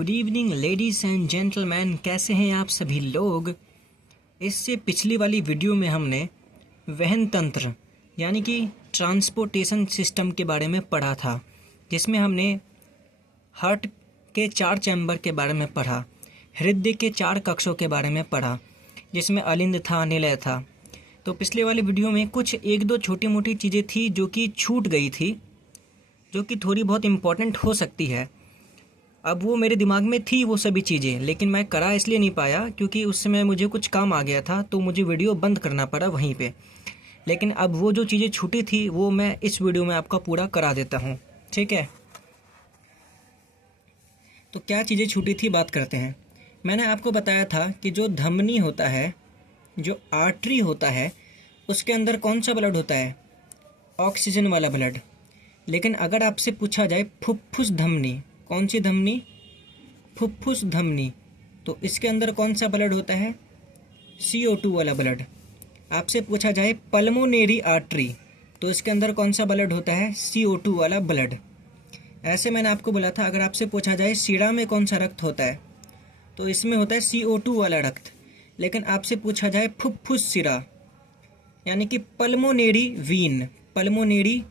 Good evening ladies and gentleman, कैसे हैं आप सभी लोग। इससे पिछली वाली वीडियो में हमने वहन तंत्र यानी कि ट्रांसपोर्टेशन सिस्टम के बारे में पढ़ा था, जिसमें हमने हार्ट के 4 चैम्बर के बारे में पढ़ा, हृदय के 4 कक्षों के बारे में पढ़ा, जिसमें अलिंद था, निलय था। तो पिछले वाली वीडियो में कुछ एक दो छोटी मोटी चीज़ें थी जो कि छूट गई थी, जो कि थोड़ी बहुत इम्पोर्टेंट हो सकती है। अब वो मेरे दिमाग में थी वो सभी चीज़ें, लेकिन मैं करा इसलिए नहीं पाया क्योंकि उस समय मुझे कुछ काम आ गया था, तो मुझे वीडियो बंद करना पड़ा वहीं पे। लेकिन अब वो जो चीज़ें छूटी थी वो मैं इस वीडियो में आपका पूरा करा देता हूँ, ठीक है। तो क्या चीज़ें छूटी थी बात करते हैं। मैंने आपको बताया था कि जो धमनी होता है, जो आर्टरी होता है, उसके अंदर कौन सा ब्लड होता है? ऑक्सीजन वाला ब्लड। लेकिन अगर आपसे पूछा जाए फुफ्फुस धमनी, कौन सी धमनी? फुफ्फुस धमनी, तो इसके अंदर कौन सा ब्लड होता है? CO2 वाला ब्लड। आपसे पूछा जाए पल्मोनेरी आर्टरी, तो इसके अंदर कौन सा ब्लड होता है? CO2 वाला ब्लड। ऐसे मैंने आपको बोला था, अगर आपसे पूछा जाए शिरा में कौन सा रक्त होता है, तो इसमें होता है CO2 वाला रक्त। लेकिन आपसे पूछा जाए फुफ्फुस शिरा यानी कि पल्मोनेरी वीन, पल्मोनेरी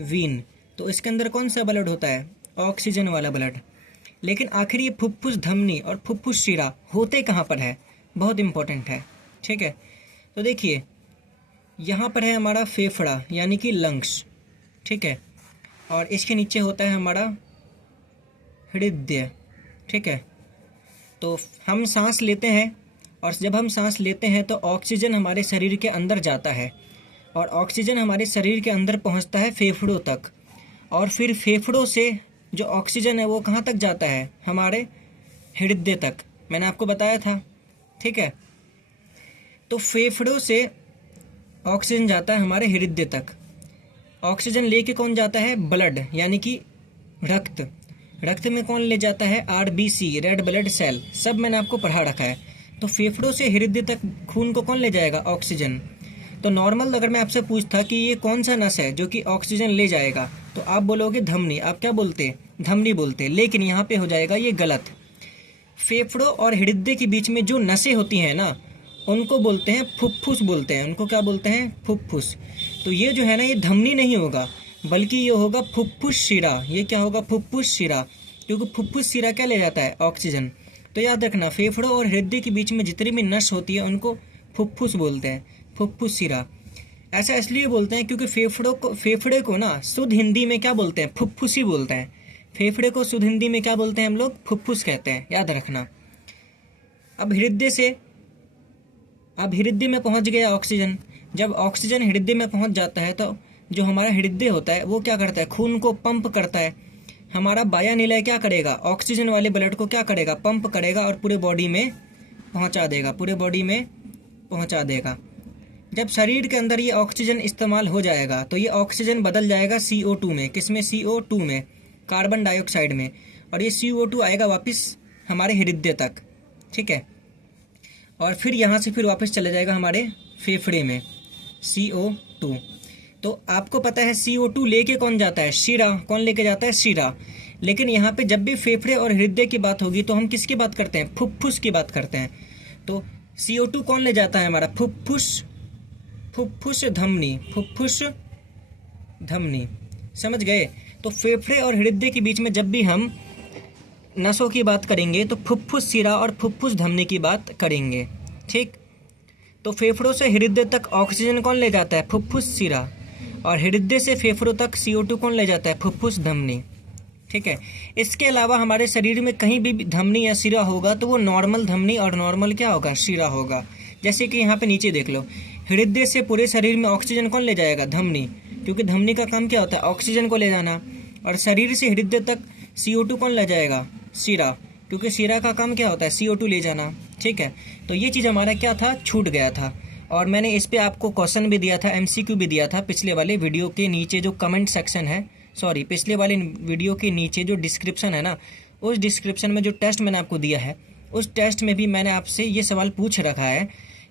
वीन, तो इसके अंदर कौन सा ब्लड होता है? ऑक्सीजन वाला ब्लड। लेकिन आखिर ये फुफ्फुस धमनी और फुफ्फुस शिरा होते कहाँ पर है? बहुत इंपॉर्टेंट है, ठीक है। तो देखिए, यहाँ पर है हमारा फेफड़ा यानी कि लंग्स, ठीक है, और इसके नीचे होता है हमारा हृदय, ठीक है। तो हम सांस लेते हैं, और जब हम सांस लेते हैं तो ऑक्सीजन हमारे शरीर के अंदर जाता है, और ऑक्सीजन हमारे शरीर के अंदर पहुंचता है फेफड़ों तक, और फिर फेफड़ों से जो ऑक्सीजन है वो कहाँ तक जाता है? हमारे हृदय तक। मैंने आपको बताया था, ठीक है। तो फेफड़ों से ऑक्सीजन जाता है हमारे हृदय तक। ऑक्सीजन लेके कौन जाता है? ब्लड यानी कि रक्त। रक्त में कौन ले जाता है? RBC, red blood cell. सब मैंने आपको पढ़ा रखा है। तो फेफड़ों से हृदय तक खून को कौन ले जाएगा? ऑक्सीजन। तो नॉर्मल अगर मैं आपसे पूछता कि ये कौन सा नस है जो कि ऑक्सीजन ले जाएगा, तो आप बोलोगे धमनी। आप क्या बोलते? धमनी बोलते। लेकिन यहाँ पे हो जाएगा ये गलत। फेफड़ों और हृदय के बीच में जो नसें होती हैं ना, उनको बोलते हैं फुफ्फुस बोलते हैं। उनको क्या बोलते हैं? फुफ्फुस। तो ये जो है ना, ये धमनी नहीं होगा, बल्कि ये होगा फुफ्फुस शिरा। ये क्या होगा? फुफ्फुस शिरा, क्योंकि फुफ्फुस शिरा क्या ले जाता है? ऑक्सीजन। तो याद रखना, फेफड़ों और हृदय के बीच में जितनी भी नस होती है उनको फुफ्फुस बोलते हैं, फुफ्फुस शिरा। ऐसा इसलिए बोलते हैं क्योंकि फेफड़े को ना शुद्ध हिंदी में क्या बोलते हैं? फुफ्फुस ही बोलते हैं। फेफड़े को शुद्ध हिंदी में क्या बोलते हैं हम लोग? फुफ्फुस कहते हैं, याद रखना। अब हृदय में पहुंच गया ऑक्सीजन। जब ऑक्सीजन हृदय में पहुंच जाता है तो जो हमारा हृदय होता है वो क्या करता है? खून को पंप करता है। हमारा बाया निलय क्या करेगा? ऑक्सीजन वाले ब्लड को क्या करेगा? पंप करेगा और पूरे बॉडी में पहुंचा देगा, पूरे बॉडी में पहुंचा देगा। जब शरीर के अंदर ये ऑक्सीजन इस्तेमाल हो जाएगा तो ये ऑक्सीजन बदल जाएगा CO2 में। किस में? CO2 में, कार्बन डाइऑक्साइड में। और ये CO2 आएगा वापस हमारे हृदय तक, ठीक है। और फिर यहाँ से फिर वापस चले जाएगा हमारे फेफड़े में, CO2। तो आपको पता है CO2 लेके कौन जाता है? शिरा। कौन लेके जाता है? शिरा। लेकिन यहाँ पे जब भी फेफड़े और हृदय की बात होगी तो हम किसकी बात करते हैं? फुफ्फुस की बात करते हैं। तो CO2 कौन ले जाता है? हमारा फुफ्फुस धमनी, फुफ्फुस धमनी। समझ गए? तो फेफड़े और हृदय के बीच में जब भी हम नसों की बात करेंगे तो फुफ्फुस शिरा और फुफ्फुस धमनी की बात करेंगे, ठीक। तो फेफड़ों से हृदय तक ऑक्सीजन कौन ले जाता है? फुफ्फुस शिरा। और हृदय से फेफड़ों तक CO2 कौन ले जाता है? फुफ्फुस धमनी, ठीक है। इसके अलावा हमारे शरीर में कहीं भी धमनी या शिरा होगा तो वो नॉर्मल धमनी और नॉर्मल क्या होगा? शिरा होगा। जैसे कि यहाँ पे नीचे देख लो, हृदय से पूरे शरीर में ऑक्सीजन कौन ले जाएगा? धमनी, क्योंकि धमनी का काम क्या होता है? ऑक्सीजन को ले जाना। और शरीर से हृदय तक CO2 कौन ले जाएगा? शिरा, क्योंकि शिरा का काम क्या होता है? CO2 ले जाना, ठीक है। तो ये चीज़ हमारा क्या था? छूट गया था। और मैंने इस पर आपको क्वेश्चन भी दिया था, MCQ भी दिया था पिछले वाले वीडियो के नीचे जो कमेंट सेक्शन है, पिछले वाले वीडियो के नीचे जो डिस्क्रिप्शन है ना, उस डिस्क्रिप्शन में जो टेस्ट मैंने आपको दिया है, उस टेस्ट में भी मैंने आपसे ये सवाल पूछ रखा है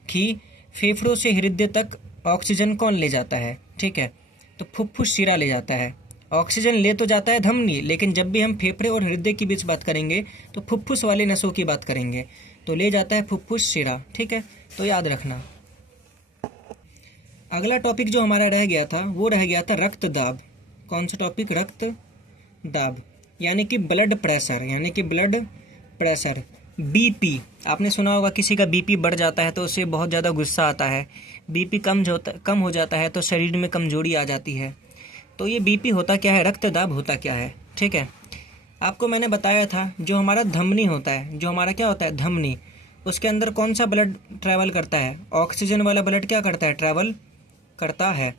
कि फेफड़ों से हृदय तक ऑक्सीजन कौन ले जाता है, ठीक है। तो फुफ्फुस शिरा ले जाता है। ऑक्सीजन ले तो जाता है धमनी, लेकिन जब भी हम फेफड़े और हृदय के बीच बात करेंगे तो फुफ्फुस वाले नसों की बात करेंगे, तो ले जाता है फुफ्फुस शिरा। ठीक है, तो याद रखना। अगला टॉपिक जो हमारा रह गया था वो रह गया था रक्त दाब। कौन सा टॉपिक? रक्त दाब, यानी कि ब्लड प्रेशर, यानी कि ब्लड प्रेशर। बीपी, आपने सुना होगा किसी का बीपी बढ़ जाता है तो उसे बहुत ज़्यादा गुस्सा आता है, बीपी कम हो जाता है तो शरीर में कमजोरी आ जाती है। तो ये बीपी होता क्या है, रक्तदाब होता क्या है? ठीक है, आपको मैंने बताया था जो हमारा धमनी होता है, जो हमारा क्या होता है धमनी, उसके अंदर कौन सा ब्लड ट्रैवल करता है? ऑक्सीजन वाला ब्लड क्या करता है? ट्रैवल करता है।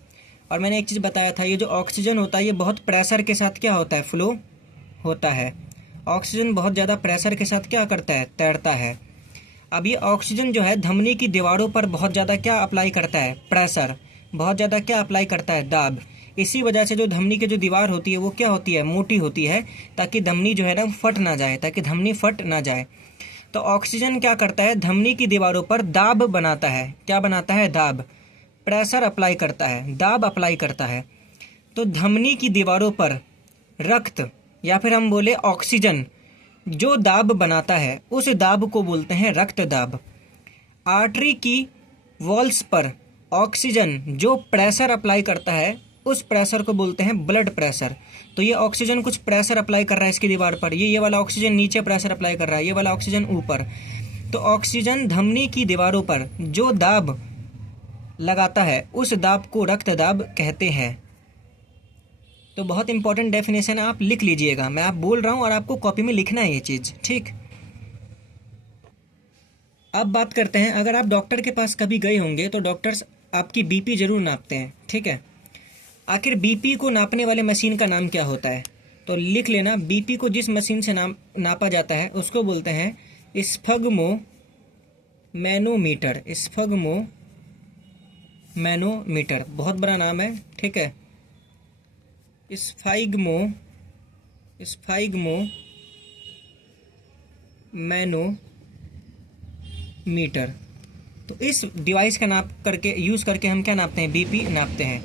और मैंने एक चीज़ बताया था, ये जो ऑक्सीजन होता है ये बहुत प्रेशर के साथ क्या होता है? फ्लो होता है। ऑक्सीजन बहुत ज़्यादा प्रेशर के साथ क्या करता है? तैरता है। अब ये ऑक्सीजन जो है धमनी की दीवारों पर बहुत ज़्यादा क्या अप्लाई करता है? प्रेशर। बहुत ज़्यादा क्या अप्लाई करता है? दाब। इसी वजह से जो धमनी की जो दीवार होती है वो क्या होती है? मोटी होती है, ताकि धमनी जो है ना फट ना जाए, ताकि धमनी फट ना जाए। तो ऑक्सीजन क्या करता है? धमनी की दीवारों पर दाब बनाता है। क्या बनाता है? दाब। प्रेशर अप्लाई करता है, दाब अप्लाई करता है। तो धमनी की दीवारों पर रक्त या फिर हम बोले ऑक्सीजन जो दाब बनाता है उस दाब को बोलते हैं रक्त दाब। आर्टरी की वॉल्स पर ऑक्सीजन जो प्रेशर अप्लाई करता है उस प्रेशर को बोलते हैं ब्लड प्रेशर। तो ये ऑक्सीजन कुछ प्रेशर अप्लाई कर रहा है इसकी दीवार पर, ये वाला ऑक्सीजन नीचे प्रेशर अप्लाई कर रहा है, ये वाला ऑक्सीजन ऊपर। तो ऑक्सीजन धमनी की दीवारों पर जो दाब लगाता है उस दाब को रक्त दाब कहते हैं। तो बहुत इंपॉर्टेंट डेफिनेशन है, आप लिख लीजिएगा, मैं आप बोल रहा हूँ और आपको कॉपी में लिखना है ये चीज़। ठीक, अब बात करते हैं, अगर आप डॉक्टर के पास कभी गए होंगे तो डॉक्टर्स आपकी बीपी जरूर नापते हैं। ठीक है, आखिर बीपी को नापने वाले मशीन का नाम क्या होता है? तो लिख लेना, बीपी को जिस मशीन से नापा जाता है उसको बोलते हैं स्फग्मो मैनोमीटर। स्फग्मो मैनोमीटर, बहुत बड़ा नाम है। ठीक है, स्फाइग्मो मैनोमीटर। तो इस डिवाइस का नाप करके यूज़ करके हम क्या नापते हैं? बीपी नापते हैं।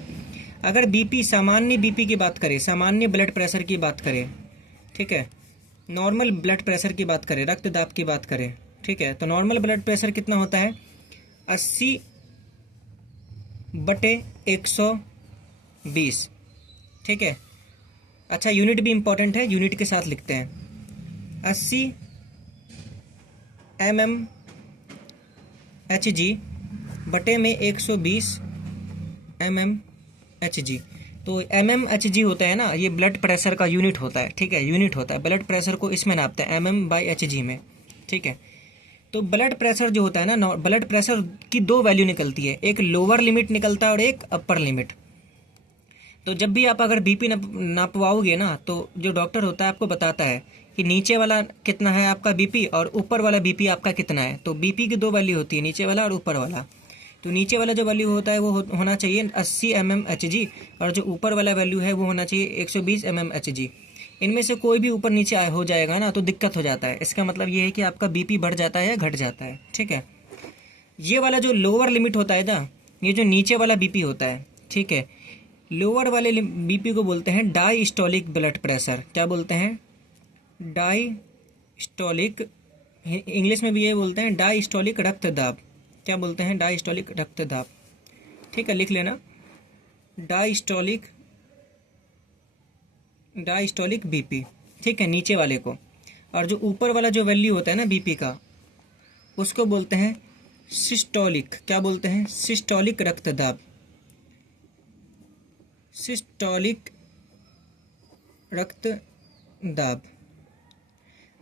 अगर बीपी सामान्य बीपी की बात करें, सामान्य ब्लड प्रेशर की बात करें, ठीक है, नॉर्मल ब्लड प्रेशर की बात करें, रक्तदाब की बात करें, ठीक है, तो नॉर्मल ब्लड प्रेशर कितना होता है? 80/120। ठीक है, अच्छा यूनिट भी इम्पोर्टेंट है, यूनिट के साथ लिखते हैं। 80 mmHg बटे में 120 mmHg। तो mmHg होता है ना, ये ब्लड प्रेशर का यूनिट होता है। ठीक है, यूनिट होता है, ब्लड प्रेशर को इसमें नापते हैं mm/Hg में। ठीक है, तो ब्लड प्रेशर जो होता है ना, ब्लड प्रेशर की दो वैल्यू निकलती है, एक लोअर लिमिट निकलता है और एक अपर लिमिट। तो जब भी आप अगर बीपी नापवाओगे ना तो जो डॉक्टर होता है आपको बताता है कि नीचे वाला कितना है आपका बीपी और ऊपर वाला बीपी आपका कितना है। तो बीपी की दो वैल्यू होती है, नीचे वाला और ऊपर वाला। तो नीचे वाला जो वैल्यू होता है वो होना चाहिए 80 mmHg और जो ऊपर वाला वैल्यू है वो होना चाहिए 120 mmHg। इनमें से कोई भी ऊपर नीचे हो जाएगा ना तो दिक्कत हो जाता है। इसका मतलब ये है कि आपका बीपी बढ़ जाता है या घट जाता है। ठीक है, ये वाला जो लोअर लिमिट होता है ना, ये जो नीचे वाला बीपी होता है, ठीक है, लोअर वाले बीपी को बोलते हैं डायस्टोलिक ब्लड प्रेशर। क्या बोलते हैं? डायस्टोलिक, इंग्लिश में भी ये बोलते हैं डायस्टोलिक रक्तदाब। क्या बोलते हैं? डायस्टोलिक रक्तदाब। ठीक है, लिख लेना, डायस्टोलिक बीपी। ठीक है, नीचे वाले को। और जो ऊपर वाला जो वैल्यू होता है ना बीपी का, उसको बोलते हैं सिस्टोलिक। क्या बोलते हैं? सिस्टोलिक रक्तदाब। सिस्टोलिक रक्तदाब।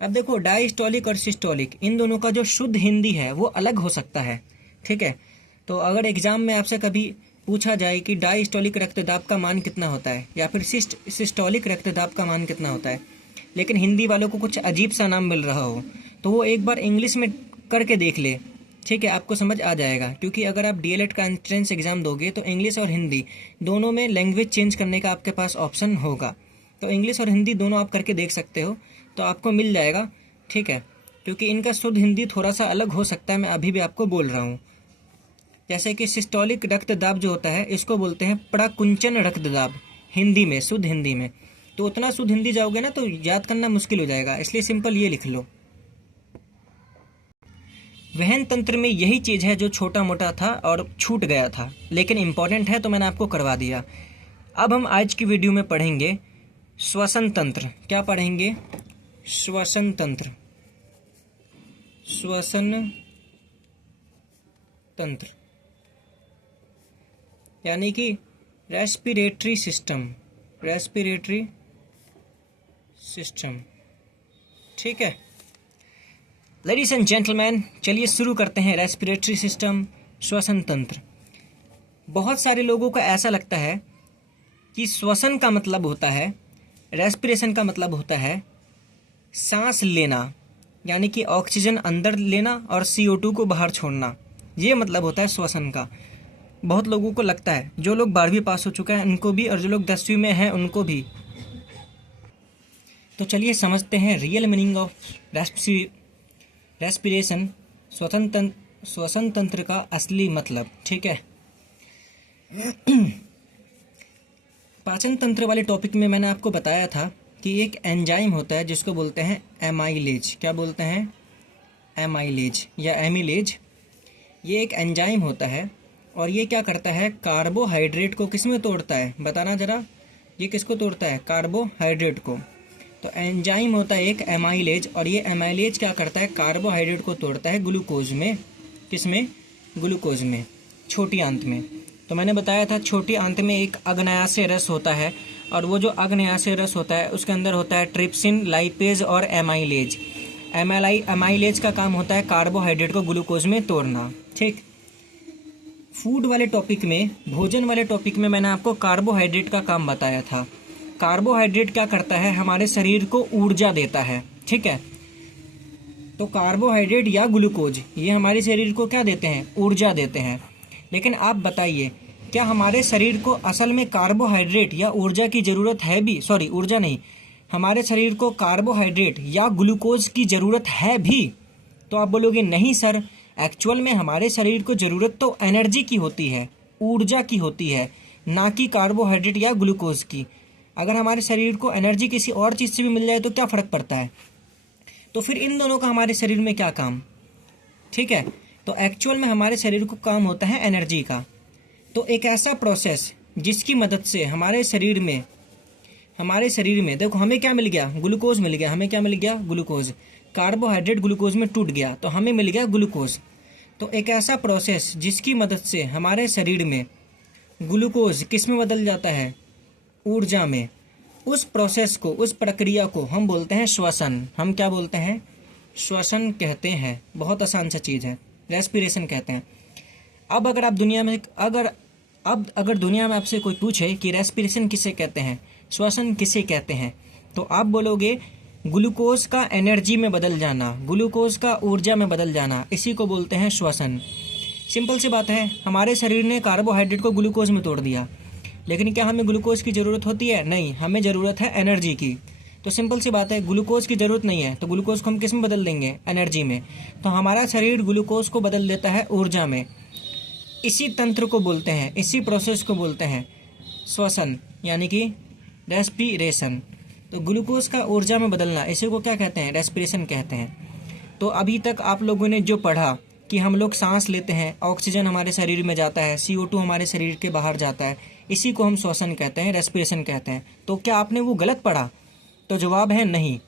अब देखो, डायस्टोलिक और सिस्टोलिक इन दोनों का जो शुद्ध हिंदी है वो अलग हो सकता है। ठीक है, तो अगर एग्जाम में आपसे कभी पूछा जाए कि डायस्टोलिक रक्तदाब का मान कितना होता है या फिर सिस्टोलिक रक्तदाब का मान कितना होता है, लेकिन हिंदी वालों को कुछ अजीब सा नाम मिल रहा हो, तो वो एक बार इंग्लिश में करके देख ले। ठीक है, आपको समझ आ जाएगा। क्योंकि अगर आप डीएलएड का एंट्रेंस एग्जाम दोगे तो इंग्लिश और हिंदी दोनों में लैंग्वेज चेंज करने का आपके पास ऑप्शन होगा। तो इंग्लिश और हिंदी दोनों आप करके देख सकते हो, तो आपको मिल जाएगा। ठीक है, क्योंकि इनका शुद्ध हिंदी थोड़ा सा अलग हो सकता है, मैं अभी भी आपको बोल रहा हूँ। जैसे कि सिस्टोलिक रक्तदाब जो होता है इसको बोलते हैं प्रकुंचन रक्तदाब। हिंदी में, शुद्ध हिंदी में। तो उतना शुद्ध हिंदी जाओगे ना तो याद करना मुश्किल हो जाएगा, इसलिए सिंपल ये लिख लो। वहन तंत्र में यही चीज़ है जो छोटा मोटा था और छूट गया था, लेकिन इम्पॉर्टेंट है तो मैंने आपको करवा दिया। अब हम आज की वीडियो में पढ़ेंगे श्वसन तंत्र। क्या पढ़ेंगे? श्वसन तंत्र। श्वसन तंत्र यानी कि रेस्पिरेटरी सिस्टम। रेस्पिरेटरी सिस्टम, ठीक है। लेडीज एंड जेंटलमैन, चलिए शुरू करते हैं। रेस्पिरेटरी सिस्टम, श्वसन तंत्र। बहुत सारे लोगों को ऐसा लगता है कि श्वसन का मतलब होता है, रेस्पिरेशन का मतलब होता है सांस लेना, यानी कि ऑक्सीजन अंदर लेना और CO2 को बाहर छोड़ना, ये मतलब होता है श्वसन का। बहुत लोगों को लगता है, जो लोग 12वीं पास हो चुके हैं उनको भी और जो लोग 10वीं में हैं उनको भी। तो चलिए समझते हैं रियल मीनिंग ऑफ रेस्पिरेशन, श्वसन तंत्र का असली मतलब, ठीक है। पाचन तंत्र वाले टॉपिक में मैंने आपको बताया था कि एक एंजाइम होता है जिसको बोलते हैं एमाइलेज। क्या बोलते हैं? एमाइलेज या एमिलेज। ये एक एंजाइम होता है और ये क्या करता है? कार्बोहाइड्रेट को किस में तोड़ता है? बताना ज़रा, ये किसको तोड़ता है? कार्बोहाइड्रेट को। तो एंजाइम होता है एक एमाइलेज, और ये एमाइलेज क्या करता है? कार्बोहाइड्रेट को तोड़ता है ग्लूकोज में। किस में? ग्लूकोज में, छोटी आंत में। तो मैंने बताया था छोटी आंत में एक अग्न्याशय रस होता है, और वो जो अग्न्याशय रस होता है उसके अंदर होता है ट्रिप्सिन, लाइपेज और एमाइलेज। एमाइलेज का काम होता है कार्बोहाइड्रेट को ग्लूकोज में तोड़ना, ठीक। फूड वाले टॉपिक में, भोजन वाले टॉपिक में मैंने आपको कार्बोहाइड्रेट का काम बताया था। कार्बोहाइड्रेट क्या करता है? हमारे शरीर को ऊर्जा देता है, ठीक है। तो कार्बोहाइड्रेट या ग्लूकोज ये हमारे शरीर को क्या देते हैं? ऊर्जा देते हैं। लेकिन आप बताइए, क्या हमारे शरीर को असल में कार्बोहाइड्रेट या ऊर्जा की ज़रूरत है भी? सॉरी, ऊर्जा नहीं, हमारे शरीर को कार्बोहाइड्रेट या ग्लूकोज की ज़रूरत है भी? तो आप बोलोगे नहीं सर, एक्चुअल में हमारे शरीर को ज़रूरत तो एनर्जी की होती है, ऊर्जा की होती है, ना कि कार्बोहाइड्रेट या ग्लूकोज की। अगर हमारे शरीर को एनर्जी किसी और चीज़ से भी मिल जाए तो क्या फ़र्क पड़ता है? तो फिर इन दोनों का हमारे शरीर में क्या काम, ठीक है। तो एक्चुअल में हमारे शरीर को काम होता है एनर्जी का। तो एक ऐसा प्रोसेस जिसकी मदद से हमारे शरीर में देखो हमें क्या मिल गया? ग्लूकोज मिल गया। हमें क्या मिल गया? ग्लूकोज। कार्बोहाइड्रेट ग्लूकोज में टूट गया तो हमें मिल गया ग्लूकोज। तो एक ऐसा प्रोसेस जिसकी मदद से हमारे शरीर में ग्लूकोज किस में बदल जाता है? ऊर्जा में। उस प्रोसेस को, उस प्रक्रिया को हम बोलते हैं श्वसन। हम क्या बोलते हैं? श्वसन कहते हैं। बहुत आसान सा चीज़ है, रेस्पिरेशन कहते हैं। अब अगर आप दुनिया में अगर दुनिया में आपसे कोई पूछे कि रेस्पिरेशन किसे कहते हैं, श्वसन किसे कहते हैं, तो आप बोलोगे ग्लूकोज का एनर्जी में बदल जाना, ग्लूकोज का ऊर्जा में बदल जाना, इसी को बोलते हैं श्वसन। सिंपल सी बात है, हमारे शरीर ने कार्बोहाइड्रेट को ग्लूकोज में तोड़ दिया, लेकिन क्या हमें ग्लूकोज की ज़रूरत होती है? नहीं, हमें ज़रूरत है एनर्जी की। तो सिंपल सी बात है, ग्लूकोज की ज़रूरत नहीं है तो ग्लूकोज को हम किस में बदल देंगे? एनर्जी में। तो हमारा शरीर ग्लूकोज को बदल देता है ऊर्जा में। इसी तंत्र को बोलते हैं, इसी प्रोसेस को बोलते हैं श्वसन, यानी कि रेस्पिरेशन। तो ग्लूकोज का ऊर्जा में बदलना, इसी को क्या कहते हैं? रेस्पिरेशन कहते हैं। तो अभी तक आप लोगों ने जो पढ़ा कि हम लोग सांस लेते हैं, ऑक्सीजन हमारे शरीर में जाता है, CO2 हमारे शरीर के बाहर जाता है, इसी को हम श्वसन कहते हैं, रेस्पिरेशन कहते हैं। तो क्या आपने वो गलत पढ़ा? तो जवाब है नहीं,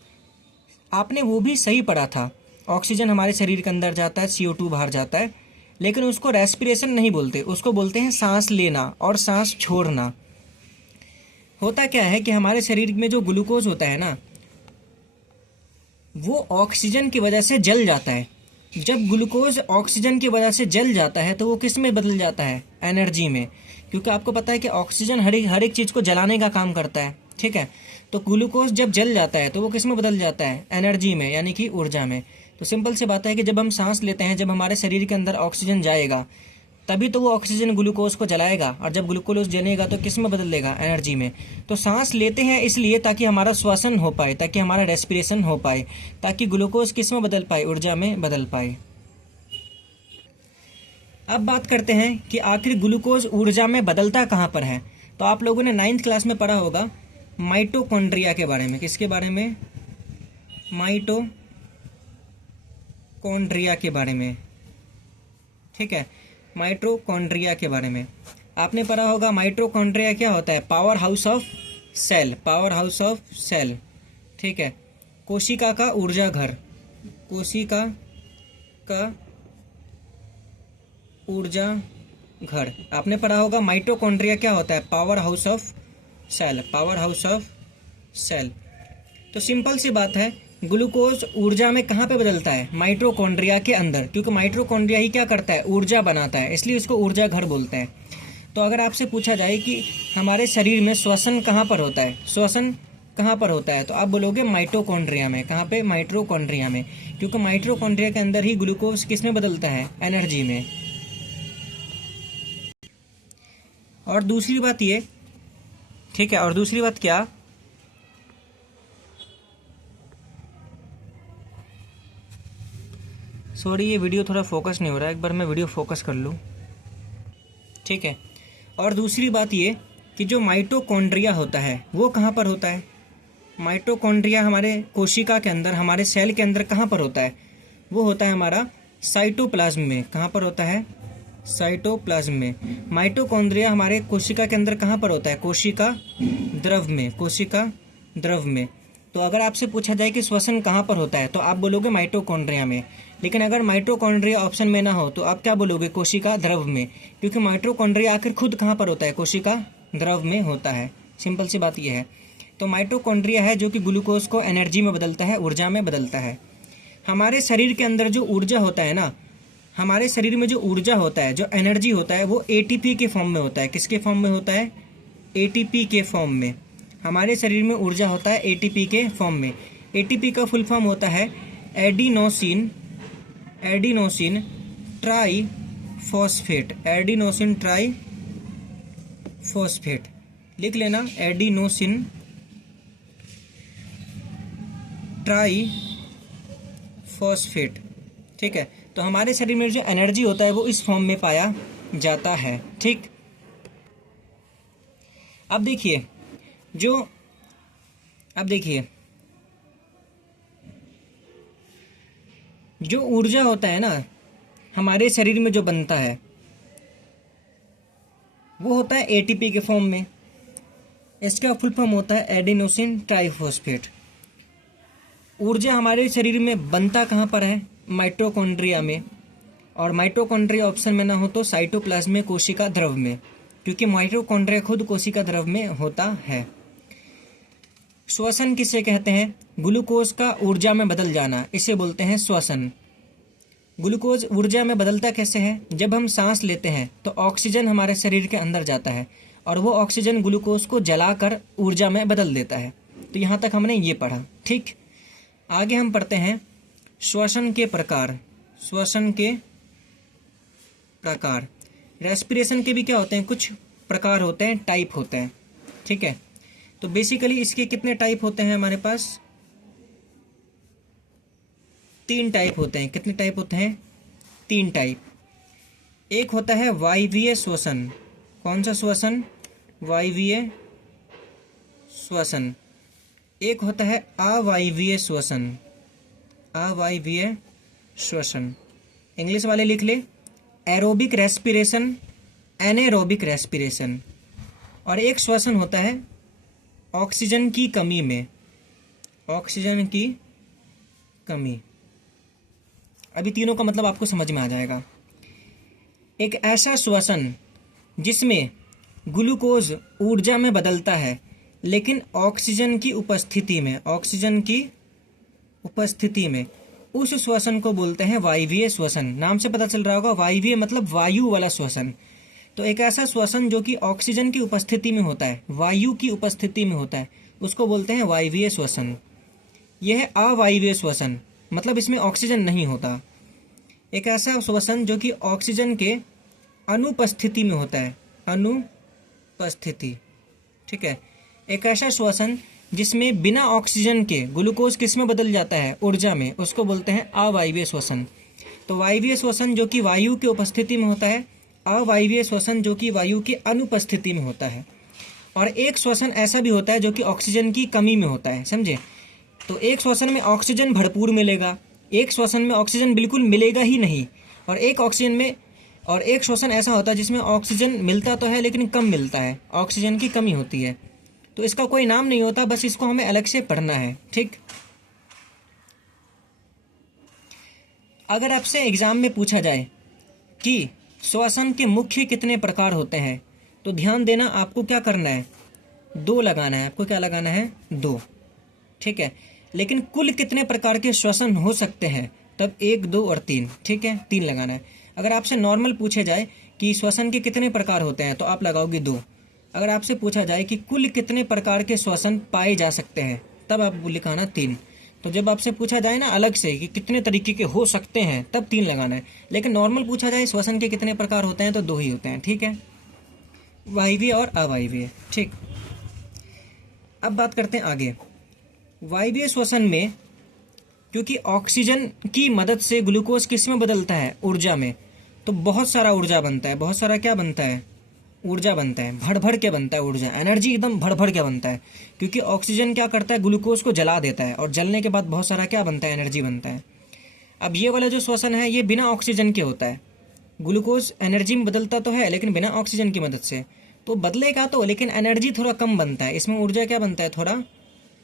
आपने वो भी सही पढ़ा था। ऑक्सीजन हमारे शरीर के अंदर जाता है, CO2 बाहर जाता है, लेकिन उसको रेस्पिरेशन नहीं बोलते, उसको बोलते हैं सांस लेना और सांस छोड़ना। होता क्या है कि हमारे शरीर में जो ग्लूकोज होता है ना, वो ऑक्सीजन की वजह से जल जाता है। जब ग्लूकोज ऑक्सीजन की वजह से जल जाता है तो वो किस में बदल जाता है? एनर्जी में। क्योंकि आपको पता है कि ऑक्सीजन हर एक चीज़ को जलाने का काम करता है, ठीक है। तो ग्लूकोज जब जल जाता है तो वो किस में बदल जाता है? एनर्जी में, यानी कि ऊर्जा में। तो सिंपल सी बात है कि जब हम सांस लेते हैं, जब हमारे शरीर के अंदर ऑक्सीजन जाएगा तभी तो वो ऑक्सीजन ग्लूकोज को जलाएगा, और जब ग्लूकोज जलेगा तो किस में बदल देगा? एनर्जी में। तो सांस लेते हैं इसलिए ताकि हमारा श्वसन हो पाए, ताकि हमारा रेस्पिरेशन हो पाए, ताकि ग्लूकोज किस में बदल पाए? ऊर्जा में बदल पाए। अब बात करते हैं कि आखिर ग्लूकोज ऊर्जा में बदलता कहाँ पर है। तो तो आप लोगों ने 9th क्लास में पढ़ा होगा माइटोकॉन्ड्रिया के बारे में। किसके बारे में? माइटोकॉन्ड्रिया के बारे में, ठीक है, माइटोकॉन्ड्रिया के बारे में आपने पढ़ा होगा। माइटोकॉन्ड्रिया क्या होता है? Power house of cell, power house of cell, ठीक है, कोशिका का ऊर्जा घर, कोशिका का ऊर्जा घर आपने पढ़ा होगा। माइटोकॉन्ड्रिया क्या होता है? Power house of cell, power house of cell. तो सिंपल सी बात है, ग्लूकोज ऊर्जा में कहाँ पे बदलता है? माइटोकॉन्ड्रिया के अंदर, क्योंकि माइटोकॉन्ड्रिया ही क्या करता है? ऊर्जा बनाता है, इसलिए उसको ऊर्जा घर बोलते हैं। तो अगर आपसे पूछा जाए कि हमारे शरीर में श्वसन कहाँ पर होता है, श्वसन कहाँ पर होता है, तो आप बोलोगे माइटोकॉन्ड्रिया में। कहाँ पे? माइटोकॉन्ड्रिया में, क्योंकि माइटोकॉन्ड्रिया के अंदर ही ग्लूकोज किस में बदलता है? एनर्जी में। और दूसरी बात ये, ठीक है, और दूसरी बात क्या? सॉरी, ये वीडियो थोड़ा फोकस नहीं हो रहा है, एक बार मैं वीडियो फोकस कर लूँ, ठीक है। और दूसरी बात ये कि जो माइटोकॉन्ड्रिया होता है वो कहाँ पर होता है? माइटोकॉन्ड्रिया हमारे कोशिका के अंदर, हमारे सेल के अंदर कहाँ पर होता है? वो होता है हमारा साइटोप्लाज्म में। कहाँ पर होता है? साइटोप्लाज्म में। माइटोकॉन्ड्रिया हमारे कोशिका के अंदर कहाँ पर होता है? कोशिका द्रव में, कोशिका द्रव में। तो अगर आपसे पूछा जाए कि श्वसन कहाँ पर होता है, तो आप बोलोगे माइटोकॉन्ड्रिया में। लेकिन अगर माइटोकॉन्ड्रिया ऑप्शन में ना हो तो आप क्या बोलोगे? कोशिका द्रव में, क्योंकि माइटोकॉन्ड्रिया आखिर खुद कहाँ पर होता है? कोशिका द्रव में होता है। सिंपल सी बात यह है। तो माइटोकॉन्ड्रिया है जो कि ग्लूकोज को एनर्जी में बदलता है, ऊर्जा में बदलता है। हमारे शरीर के अंदर जो ऊर्जा होता है ना, हमारे शरीर में जो ऊर्जा होता है, जो एनर्जी होता है, वो एटीपी के फॉर्म में होता है। किसके फॉर्म में होता है? एटीपी के फॉर्म में। हमारे शरीर में ऊर्जा होता है एटीपी के फॉर्म में। एटीपी का फुल फॉर्म होता है एडिनोसिन ट्राईफॉस्फेट, एडिनोसिन ट्राईफॉस्फेट। लिख लेना, एडिनोसिन ट्राईफॉस्फेट, ठीक है। तो हमारे शरीर में जो एनर्जी होता है वो इस फॉर्म में पाया जाता है, ठीक। अब देखिए जो ऊर्जा होता है ना हमारे शरीर में जो बनता है वो होता है एटीपी के फॉर्म में। इसका फुल फॉर्म होता है एडिनोसिन ट्राईफॉस्फेट। ऊर्जा हमारे शरीर में बनता कहाँ पर है? माइटोकॉन्ड्रिया में। और माइटोकॉन्ड्रिया ऑप्शन में ना हो तो साइटोप्लाज्म में, कोशिका द्रव में, क्योंकि माइटोकॉन्ड्रिया खुद कोशिका द्रव में होता है। श्वसन किसे कहते हैं? ग्लूकोज का ऊर्जा में बदल जाना, इसे बोलते हैं श्वसन। ग्लूकोज ऊर्जा में बदलता कैसे है? जब हम सांस लेते हैं तो ऑक्सीजन हमारे शरीर के अंदर जाता है और वो ऑक्सीजन ग्लूकोज को जलाकर ऊर्जा में बदल देता है। तो यहाँ तक हमने ये पढ़ा, ठीक। आगे हम पढ़ते हैं श्वसन के प्रकार। श्वसन के प्रकार, रेस्पिरेशन के भी क्या होते हैं? कुछ प्रकार होते हैं, टाइप होते हैं, ठीक है। तो बेसिकली इसके कितने टाइप होते हैं हमारे पास? 3 टाइप होते हैं। कितने टाइप होते हैं? 3 टाइप। एक होता है वायवीय श्वसन। कौन सा श्वसन? वायवीय श्वसन। एक होता है अवायवीय श्वसन। अवायवीय श्वसन, इंग्लिश वाले लिख ले, एरोबिक रेस्पिरेशन, एनेरोबिक रेस्पिरेशन। और एक श्वसन होता है ऑक्सीजन की कमी में, ऑक्सीजन की कमी। अभी तीनों का मतलब आपको समझ में आ जाएगा। एक ऐसा श्वसन जिसमें ग्लूकोज ऊर्जा में बदलता है लेकिन ऑक्सीजन की उपस्थिति में, ऑक्सीजन की उपस्थिति में, उस श्वसन को बोलते हैं वायवीय श्वसन। नाम से पता चल रहा होगा, वायवीय मतलब वायु वाला श्वसन। तो एक ऐसा श्वसन जो कि ऑक्सीजन की उपस्थिति में होता है, वायु की उपस्थिति में होता है, उसको बोलते हैं वायवीय श्वसन। यह है अवायवीय श्वसन, मतलब इसमें ऑक्सीजन नहीं होता। एक ऐसा श्वसन जो कि ऑक्सीजन के अनुपस्थिति में होता है, अनुपस्थिति, ठीक है। एक ऐसा श्वसन जिसमें बिना ऑक्सीजन के ग्लूकोज किस में बदल जाता है? ऊर्जा में, उसको बोलते हैं अवायवीय श्वसन। तो वायवीय श्वसन जो कि वायु की उपस्थिति में होता है, अवायवीय श्वसन जो कि वायु की अनुपस्थिति में होता है। और एक श्वसन ऐसा भी होता है जो कि ऑक्सीजन की कमी में होता है, समझे। तो एक श्वसन में ऑक्सीजन भरपूर मिलेगा, एक श्वसन में ऑक्सीजन बिल्कुल मिलेगा ही नहीं, और एक श्वसन ऐसा होता है जिसमें ऑक्सीजन मिलता तो है लेकिन कम मिलता है, ऑक्सीजन की कमी होती है। तो इसका कोई नाम नहीं होता, बस इसको हमें अलग से पढ़ना है, ठीक। अगर आपसे एग्जाम में पूछा जाए कि श्वसन के मुख्य कितने प्रकार होते हैं, तो ध्यान देना, आपको क्या करना है, 2 लगाना है। आपको क्या लगाना है, 2, ठीक है। लेकिन कुल कितने प्रकार के श्वसन हो सकते हैं, तब 1, 2 और 3, ठीक है, 3 लगाना है। अगर आपसे नॉर्मल पूछे जाए कि श्वसन के कितने प्रकार होते हैं, तो आप लगाओगे 2। अगर आपसे पूछा जाए कि कुल कितने प्रकार के श्वसन पाए जा सकते हैं, तब आप लिखाना 3। तो जब आपसे पूछा जाए ना अलग से कि कितने तरीके के हो सकते हैं, तब 3 लगाना है। लेकिन नॉर्मल पूछा जाए श्वसन के कितने प्रकार होते हैं, तो 2 ही होते हैं, ठीक है, वायवीय और अवायवीय, ठीक। अब बात करते हैं आगे। वायवीय श्वसन में क्योंकि ऑक्सीजन की मदद से ग्लूकोज किस में बदलता है, ऊर्जा में, तो बहुत सारा ऊर्जा बनता है, बहुत सारा क्या बनता है, ऊर्जा बनता है, भर भर के बनता है ऊर्जा, एनर्जी एकदम भर भर के बनता है। क्योंकि ऑक्सीजन क्या करता है, ग्लूकोज को जला देता है, और जलने के बाद बहुत सारा क्या बनता है, एनर्जी बनता है। अब ये वाला जो श्वसन है, ये बिना ऑक्सीजन के होता है। ग्लूकोज एनर्जी में बदलता तो है लेकिन बिना ऑक्सीजन की मदद से, तो बदलेगा तो, लेकिन एनर्जी थोड़ा कम बनता है। इसमें ऊर्जा क्या बनता है, थोड़ा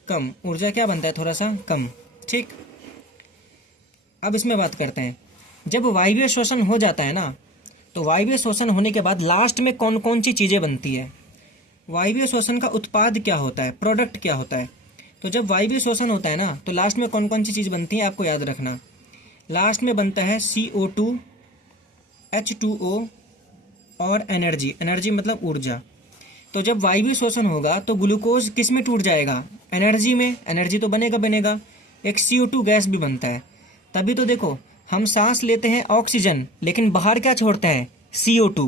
कम, ऊर्जा क्या बनता है, थोड़ा सा कम, ठीक। अब इसमें बात करते हैं, जब वायवीय श्वसन हो जाता है ना, तो वायवीय श्वसन होने के बाद लास्ट में कौन कौन सी चीज़ें बनती है, वायवीय श्वसन का उत्पाद क्या होता है, प्रोडक्ट क्या होता है। तो जब वायवीय श्वसन होता है ना, तो लास्ट में कौन कौन सी चीज़ बनती है, आपको याद रखना। लास्ट में बनता है CO2, H2O और एनर्जी, एनर्जी मतलब ऊर्जा। तो जब वायवीय श्वसन होगा तो ग्लूकोज किस में टूट जाएगा, एनर्जी में, एनर्जी तो बनेगा, एक CO2 गैस भी बनता है। तभी तो देखो हम सांस लेते हैं ऑक्सीजन, लेकिन बाहर क्या छोड़ता है, CO2,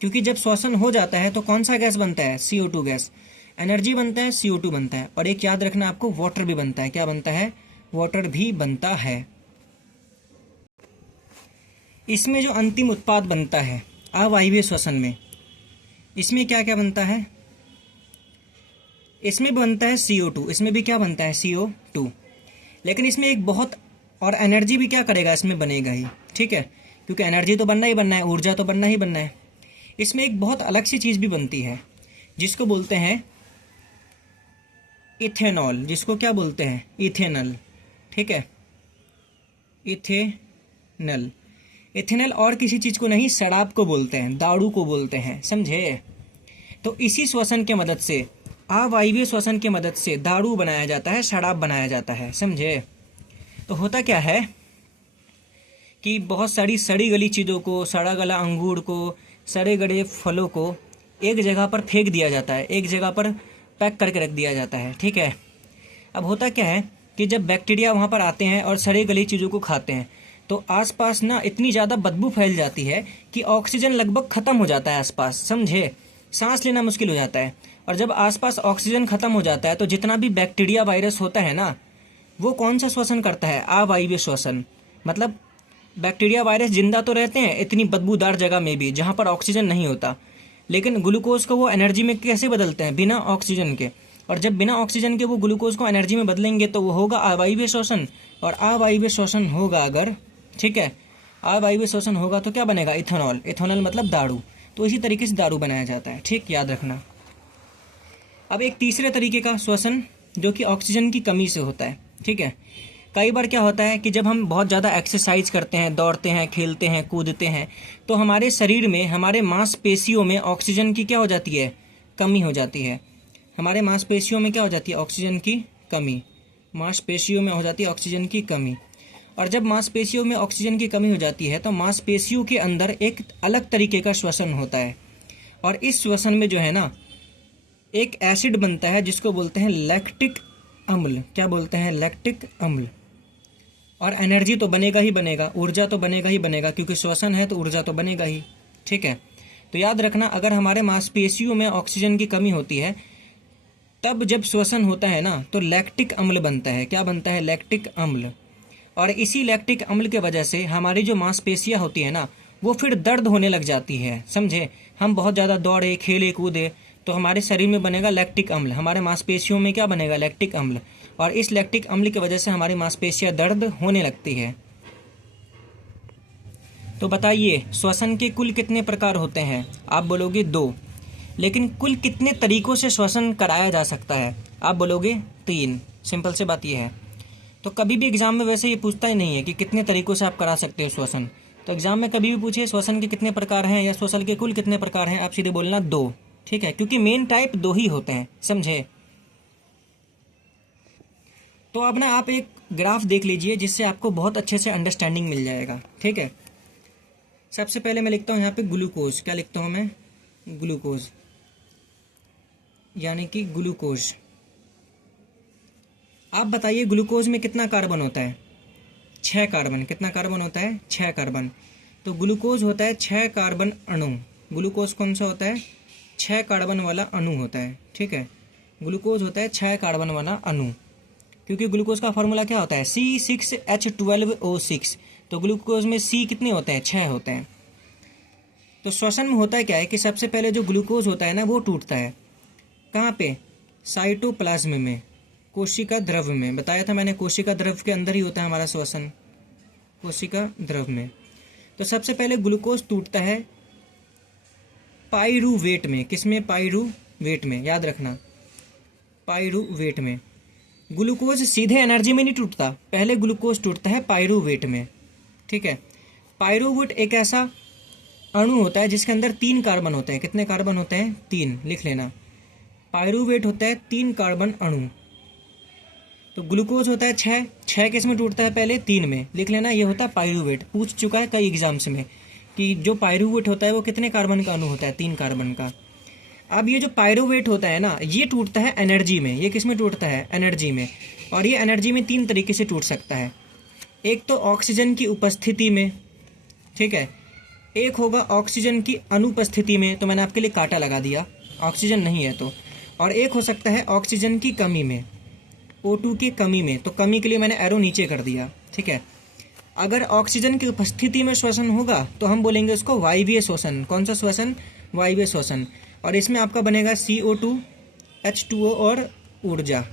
क्योंकि जब श्वसन हो जाता है तो कौन सा गैस बनता है, CO2 गैस, एनर्जी बनता है, CO2 बनता है, और एक याद रखना आपको, वाटर भी बनता है। क्या बनता है, वाटर भी बनता है। इसमें जो अंतिम उत्पाद बनता है अवायवीय श्वसन में, इसमें क्या क्या बनता है, इसमें बनता है CO2, इसमें भी क्या बनता है, CO2। लेकिन इसमें एक बहुत, और एनर्जी भी क्या करेगा, इसमें बनेगा ही, ठीक है, क्योंकि एनर्जी तो बनना ही बनना है, ऊर्जा तो बनना ही बनना है। इसमें एक बहुत अलग सी चीज़ भी बनती है जिसको बोलते हैं इथेनॉल, जिसको क्या बोलते हैं, इथेनॉल, ठीक है, इथेनॉल। इथेनॉल और किसी चीज़ को नहीं, शराब को बोलते हैं, दारू को बोलते हैं, समझे। तो इसी श्वसन के मदद से, अवायवीय श्वसन की मदद से दारू बनाया जाता है, शराब बनाया जाता है, समझे। तो होता क्या है कि बहुत सारी सड़ी गली चीज़ों को, सड़ा गला अंगूर को, सड़े गले फलों को एक जगह पर फेंक दिया जाता है, एक जगह पर पैक करके रख दिया जाता है, ठीक है। अब होता क्या है कि जब बैक्टीरिया वहाँ पर आते हैं और सड़ी गली चीज़ों को खाते हैं, तो आसपास ना इतनी ज़्यादा बदबू फैल जाती है कि ऑक्सीजन लगभग ख़त्म हो जाता है आसपास, समझे, सांस लेना मुश्किल हो जाता है। और जब आसपास ऑक्सीजन ख़त्म हो जाता है तो जितना भी बैक्टीरिया वायरस होता है ना, वो कौन सा श्वसन करता है, अवायवीय श्वसन। मतलब बैक्टीरिया वायरस जिंदा तो रहते हैं इतनी बदबूदार जगह में भी जहाँ पर ऑक्सीजन नहीं होता, लेकिन ग्लूकोज को वो एनर्जी में कैसे बदलते हैं, बिना ऑक्सीजन के। और जब बिना ऑक्सीजन के वो ग्लूकोज को एनर्जी में बदलेंगे तो वो होगा अवायवीय श्वसन। और अवायवीय श्वसन होगा अगर, ठीक है, अवायवीय श्वसन होगा तो क्या बनेगा, इथेनॉल। इथेनॉल मतलब दारू। तो इसी तरीके से दारू बनाया जाता है, ठीक, याद रखना। अब एक तीसरे तरीके का श्वसन जो कि ऑक्सीजन की कमी से होता है, ठीक है। कई बार क्या होता है कि जब हम बहुत ज़्यादा एक्सरसाइज करते हैं, दौड़ते हैं, खेलते हैं, कूदते हैं, तो हमारे शरीर में, हमारे मांसपेशियों में ऑक्सीजन की क्या हो जाती है, कमी हो जाती है। हमारे मांसपेशियों में क्या हो जाती है, ऑक्सीजन की कमी, मांसपेशियों में हो जाती है ऑक्सीजन की कमी। और जब मांसपेशियों में ऑक्सीजन की कमी हो जाती है तो मांसपेशियों के अंदर एक अलग तरीके का श्वसन होता है। और इस श्वसन में जो है ना, एक एसिड बनता है जिसको बोलते हैं लैक्टिक अम्ल। क्या बोलते हैं, लैक्टिक अम्ल। और एनर्जी तो बनेगा ही बनेगा, ऊर्जा तो बनेगा ही बनेगा, क्योंकि श्वसन है तो ऊर्जा तो बनेगा ही, ठीक है। तो याद रखना, अगर हमारे मांसपेशियों में ऑक्सीजन की कमी होती है तब जब श्वसन होता है ना, तो लैक्टिक अम्ल बनता है। क्या बनता है, लैक्टिक अम्ल। और इसी लैक्टिक अम्ल के वजह से हमारी जो मांसपेशियाँ होती है ना, वो फिर दर्द होने लग जाती है, समझे। हम बहुत ज़्यादा दौड़े, खेले, कूदे तो हमारे शरीर में बनेगा लैक्टिक अम्ल, हमारे मांसपेशियों में क्या बनेगा, लैक्टिक अम्ल, और इस लैक्टिक अम्ल की वजह से हमारी मांसपेशियां दर्द होने लगती है। तो बताइए श्वसन के कुल कितने प्रकार होते हैं? आप बोलोगे 2, लेकिन कुल कितने तरीकों से श्वसन कराया जा सकता है? आप बोलोगे 3। सिंपल से बात यह है। तो कभी भी एग्जाम में वैसे ये पूछता ही नहीं है कि कितने तरीकों से आप करा सकते हो श्वसन। तो एग्जाम में कभी भी पूछिए श्वसन के कितने प्रकार हैं या श्वसन के कुल कितने प्रकार हैं, आप सीधे बोलना 2, ठीक है, क्योंकि मेन टाइप 2 ही होते हैं, समझे। तो अब ना आप एक ग्राफ देख लीजिए जिससे आपको बहुत अच्छे से अंडरस्टैंडिंग मिल जाएगा, ठीक है। सबसे पहले मैं लिखता हूँ यहाँ पे ग्लूकोज, क्या लिखता हूँ मैं, ग्लूकोज, यानी कि ग्लूकोज। आप बताइए ग्लूकोज में कितना कार्बन होता है? 6 कार्बन। कितना कार्बन होता है? 6 कार्बन। तो ग्लूकोज होता है 6 कार्बन अणु। ग्लूकोज कौन सा होता है? 6 कार्बन वाला अणु होता है, ठीक है। ग्लूकोज होता है 6 कार्बन वाला अणु, क्योंकि ग्लूकोज का फॉर्मूला क्या होता है, C6H12O6। तो ग्लूकोज में C कितने होते हैं? 6 होते हैं। तो श्वसन में होता है क्या है कि सबसे पहले जो ग्लूकोज होता है ना वो टूटता है कहाँ पे? साइटोप्लाज्म में, कोशिका द्रव्य में। बताया था मैंने, कोशिका द्रव्य के अंदर ही होता है हमारा श्वसन, कोशिका द्रव्य में। तो सबसे पहले ग्लूकोज टूटता है पाइरूवेट में। किसमें? पाइरूवेट में, याद रखना, पाइरूवेट में। ग्लूकोज सीधे एनर्जी में नहीं टूटता, पहले ग्लूकोज टूटता है पाइरूवेट में, ठीक है। पाइरूवेट एक ऐसा अणु होता है जिसके अंदर 3 कार्बन होते हैं। कितने कार्बन होते हैं? 3, लिख लेना। पाइरूवेट होता है 3 कार्बन अणु। तो ग्लूकोज होता है 6 किस में टूटता है? पहले 3 में, लिख लेना, ये होता है पाइरूवेट। पूछ चुका है कई एग्जाम्स में कि जो पाइरूवेट होता है वो कितने कार्बन का अणु होता है? 3 कार्बन का। अब ये जो पाइरूवेट होता है ना, ये टूटता है एनर्जी में। ये किस में टूटता है? एनर्जी में। और ये एनर्जी में 3 तरीके से टूट सकता है। एक तो ऑक्सीजन की उपस्थिति में, ठीक है, एक होगा ऑक्सीजन की अनुपस्थिति में, तो मैंने आपके लिए कांटा लगा दिया, ऑक्सीजन नहीं है तो, और एक हो सकता है ऑक्सीजन की कमी में, O2 की कमी में। तो कमी के लिए मैंने एरो नीचे कर दिया, ठीक है। अगर ऑक्सीजन की उपस्थिति में श्वसन होगा तो हम बोलेंगे उसको वायवीय श्वसन। कौन सा श्वसन? वायवीय श्वसन। और इसमें आपका बनेगा CO2, H2O और ऊर्जा।